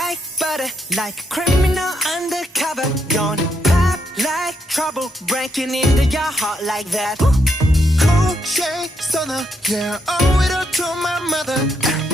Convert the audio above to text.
like butter, like a criminal undercover. Gonna pop like trouble, breaking into your heart like that. Cool shade stunner, yeah, owe it all to my mother.